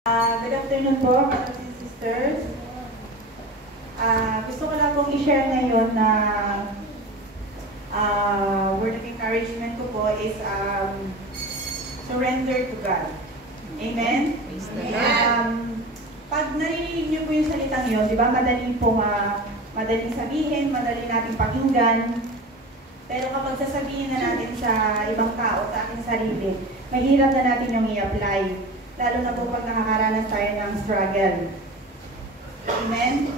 Good afternoon po, brothers and sisters. Gusto ko lang pong i-share ngayon na word of encouragement ko po is surrender to God. Amen? Pag narinig niyo po yung salitang yun, di ba, madaling sabihin, madaling natin pakinggan. Pero kapag sasabihin na natin sa ibang tao, sa ating sarili, mahirap na natin yung i-apply. Lalo na po pag nakakaranas tayo ng struggle. Amen?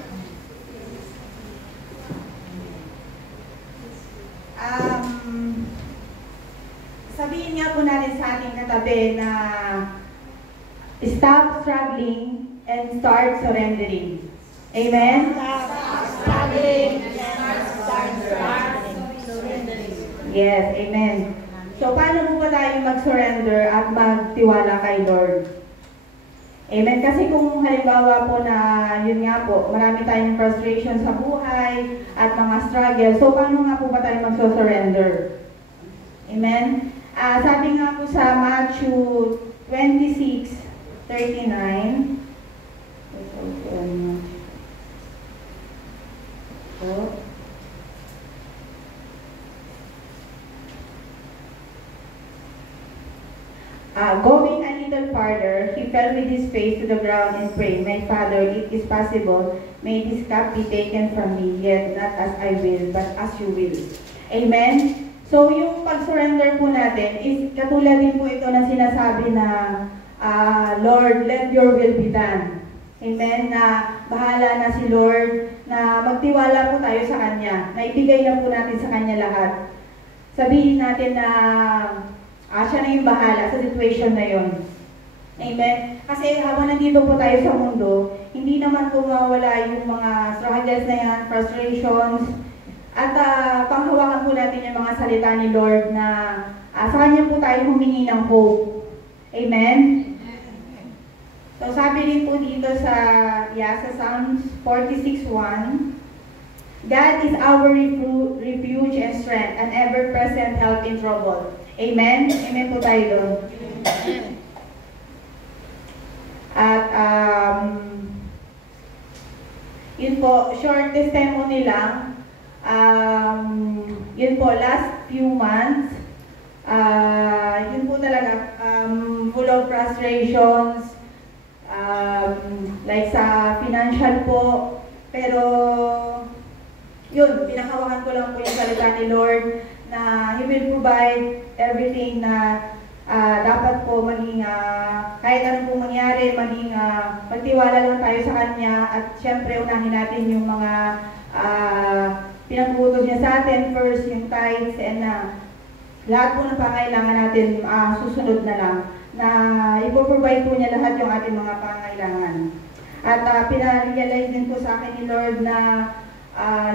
Sabihin nga po natin sa ating katabi na stop struggling and start surrendering. Amen? Stop struggling and start surrendering. Yes, amen. So, paano po ba tayo mag-surrender at magtiwala kay Lord? Amen. Kasi kung halimbawa po na, yun nga po, marami tayong frustration sa buhay at mga struggle. So, paano nga po ba tayo mag-surrender? Amen. Sabi nga po sa Matthew 26:39. Going a little farther, he fell with his face to the ground and prayed, "My Father, if it is possible, may this cup be taken from me, yet not as I will, but as you will." Amen? So, yung pag-surrender po natin is katulad din po ito na sinasabi na, Lord, let your will be done. Amen? Na bahala na si Lord, na magtiwala po tayo sa Kanya, na ibigay na po natin sa Kanya lahat. Sabihin natin na siya na yung bahala sa situation na yun. Amen? Kasi habang nandito po tayo sa mundo, hindi naman po mawala yung mga struggles na yan, frustrations, at panghawakan po natin yung mga salita ni Lord na sa Kanya po tayo humingi ng hope. Amen? So sabi rin po dito sa Psalms 46:1, God is our refuge and strength, an ever-present help in trouble. Amen? Amen po tayo doon. At yun po, short testimony lang. Yun po, last few months, yun po talaga, full of frustrations, like sa financial po, pero yun, pinakawakan ko lang po yung salita ni Lord na He will provide everything na dapat po maging, kahit anong po mangyari, maging magtiwala lang tayo sa Kanya at syempre unahin natin yung mga pinagbutos niya sa atin, first yung tithes and lahat po ng pangailangan natin susunod na lang na ipoprovide po niya lahat yung ating mga pangailangan. At pinarealize din po sa akin ni Lord na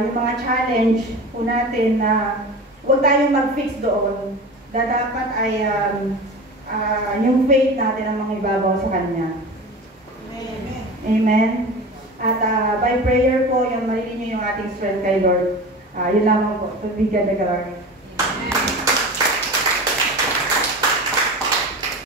yung mga challenge po natin na huwag tayong mag-fix doon. Dapat ay yung faith natin ang mga ibabaw sa Kanya. Amen. Amen. At by prayer po, yung marinin nyo yung ating strength kay Lord. Yun lamang po. To be God the glory.